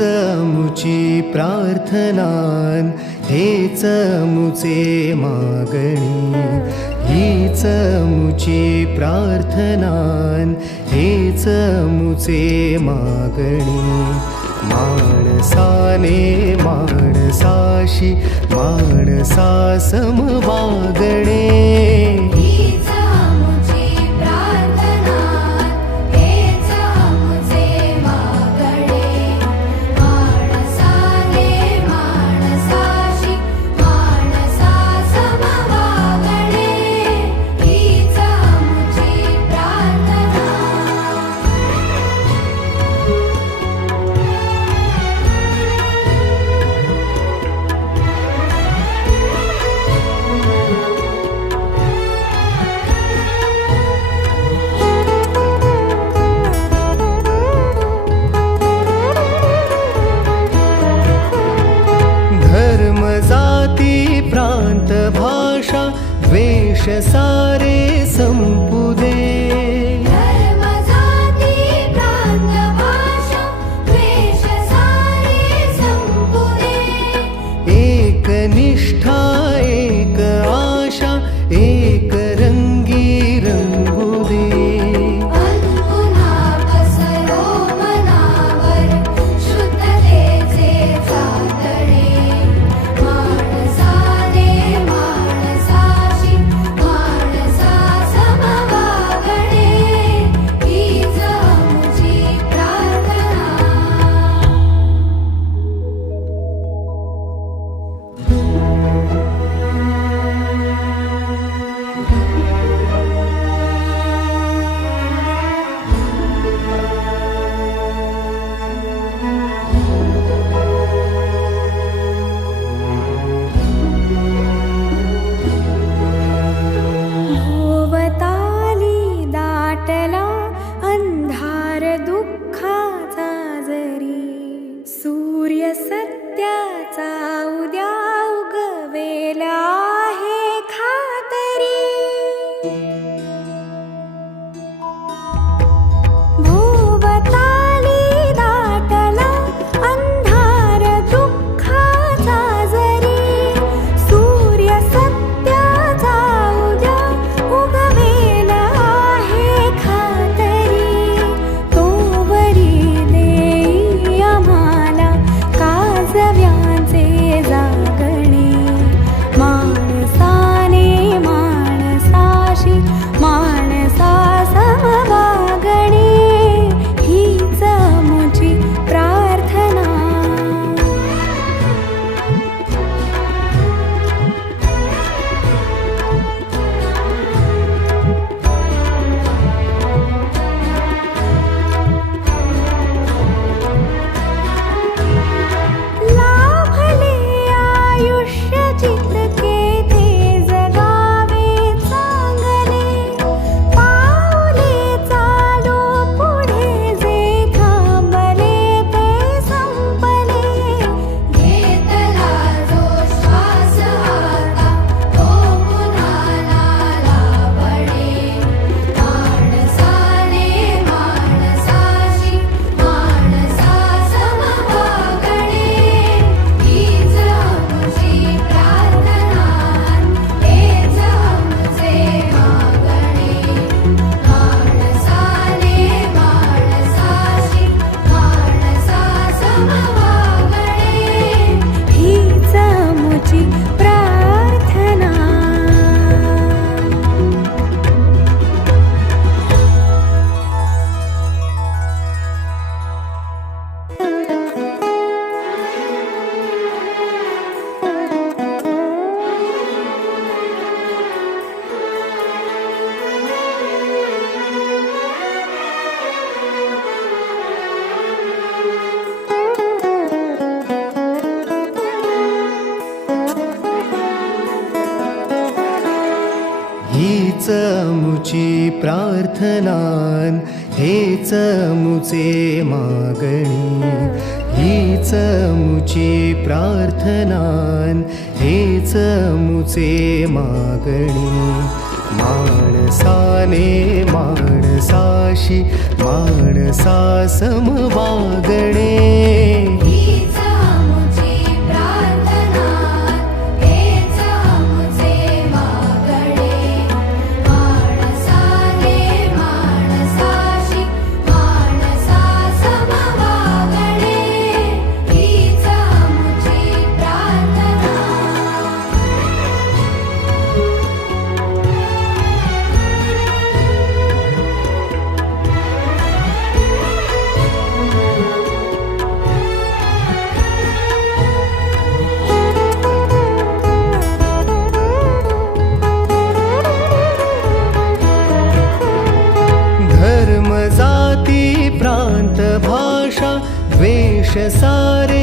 मुची प्रार्थनान हेच मुचे मागणी हीच मुची प्रार्थनान हेच मुचे मागणी माणसाने माणसाशी माणसा सम वागणे प्रांत भाषा द्वेष सारे संपू दे धर्म जाती प्रांत भाषा द्वेष सारे संपू दे एक निष्ठा एक आशा एक रंगी रंगू दे पुन्हा पसरो मनावर शुद्धतेचे चांदणे सूर्य सत्याचा उद्या उगवेला आहे खातरी भोवताली दाटला अंधार दुःखाचा जरी सूर्य सत्याचा उद्या उगवेला आहे खातरी तोवरी देई आम्हाला काजव्यांचे जागणे माणसाने माणसाशी माणसा समवागणे हीच मुची प्रार्थना लाभले आयुष्य जितके ते जगावे चांगले पावले चालो पुढे जे थांबले ते संपले घेतला जो श्वास आता तो पुन्हा लाभणे माणसाने माणसाशी माणसा समवागणे हीच आमची प्रार्थना हेच आमचे मागणे माणसाने माणसाशी माणसा समवागणे हीच आमची प्रार्थना हीच मुची प्रार्थनान हेच मुचे मागणी हीच मुची प्रार्थनान हेच मुचे मागणी माणसाने माणसाशी माणसा सम वागणे हीच आमुची प्रार्थना हेच आमुचे मागणे माणसाने माणसाशी माणसा सम वागणे हीच आमुची प्रार्थना धर्म जाती प्रांत भाषा द्वेष सारे